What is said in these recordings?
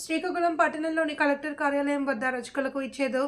శ్రీకాకుళం పట్టణంలోని కలెక్టర్ కార్యాలయం వద్ద రజకులకు ఇచ్చేదో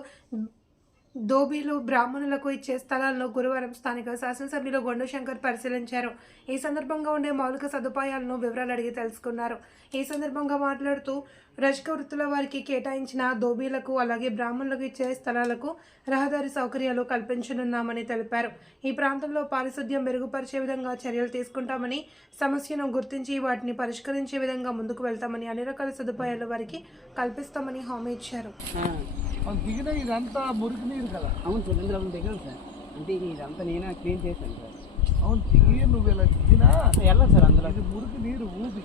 దోబీలు బ్రాహ్మణులకు ఇచ్చే స్థలాలను గురువారం స్థానిక శాసనసభ్యులు గొండు శంకర్ పరిశీలించారు. ఈ సందర్భంగా ఉండే మౌలిక సదుపాయాలను వివరాలు అడిగి తెలుసుకున్నారు. ఈ సందర్భంగా మాట్లాడుతూ రజక వృత్తుల వారికి కేటాయించిన దోబీలకు అలాగే బ్రాహ్మణులకు ఇచ్చే స్థలాలకు రహదారి సౌకర్యాలు కల్పించనున్నామని తెలిపారు. ఈ ప్రాంతంలో పారిశుద్ధ్యం మెరుగుపరిచే విధంగా చర్యలు తీసుకుంటామని, సమస్యను గుర్తించి వాటిని పరిష్కరించే విధంగా ముందుకు వెళ్తామని, అన్ని రకాల సదుపాయాలు వారికి కల్పిస్తామని హామీ ఇచ్చారు. దిగిన ఇదంతా మురికి నీరు కదా? అవును సార్, ఇందులో దిగాను సార్. అంటే ఇదంతా నేనే క్లీన్ చేశాను సార్. అవును, దిగి నువ్వు ఇలా దిగినా వెళ్ళదు సార్. అందులో ఇది మురికి నీరు ఊది.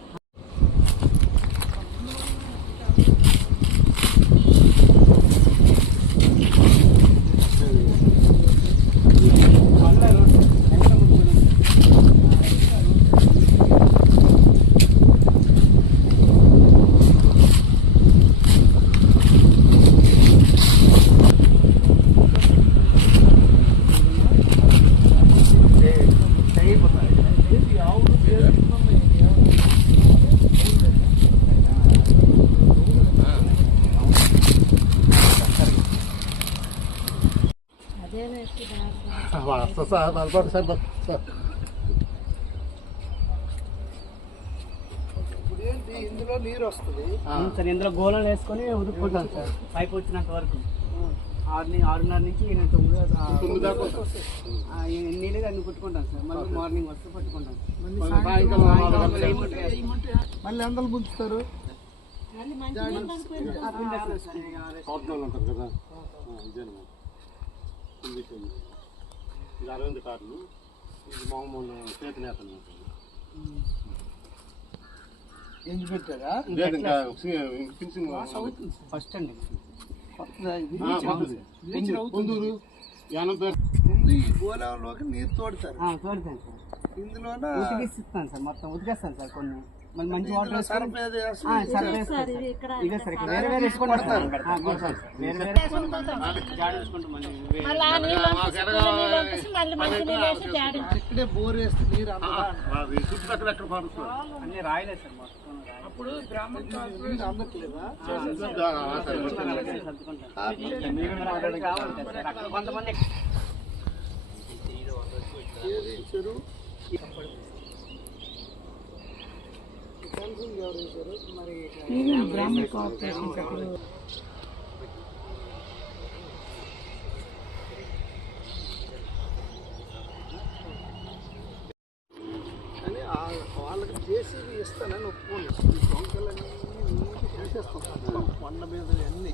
ఇందులో నీరు వస్తుంది సార్. ఇందులో గోళం వేసుకొని ఉదుక్కుంటాను సార్ పైపు వచ్చినంత వరకు. 6:30 నుంచి 9 దాకా నీళ్ళగా అన్ని కుట్టుకుంటాను సార్. మళ్ళీ మార్నింగ్ వస్తే పట్టుకుంటాను. మళ్ళీ అందరూ ముంచుతారు. ఇది అరవింద్ కార్లు, ఇది మామూలు చేతి నేత. ఏం పెట్టారా? ఫస్ట్ అండి పొందూరు ముందు ఈ గోళంలోకి నీరు తోడతారు. తోడుతాను సార్. ఇందులో ఉతికిస్తాను సార్. మొత్తం ఉతికేస్తాను సార్. కొన్ని మళ్ళీ మంచి వాటర్ సర్ఫ్ ఇదే సార్. ఇక్కడ వేరే వేరే వేసుకుంటారు. ఇక్కడే బోర్ వేస్తే నీరు చుట్టుపక్కల ఎక్కడ పారుస్తారు? అన్ని రాయలే సార్. మొత్తం అప్పుడు నీరు అందట్లేదా? కొంతమంది చెరువు బ్రాహ్మణ కోఆపరేషన్ సభ్యులు అని వాళ్ళకి జేసీబీ ఇస్తానని ఒప్పుకోండి. ఈ దొంగలన్నీ చేసేస్తాం కొండ మీద అన్నీ.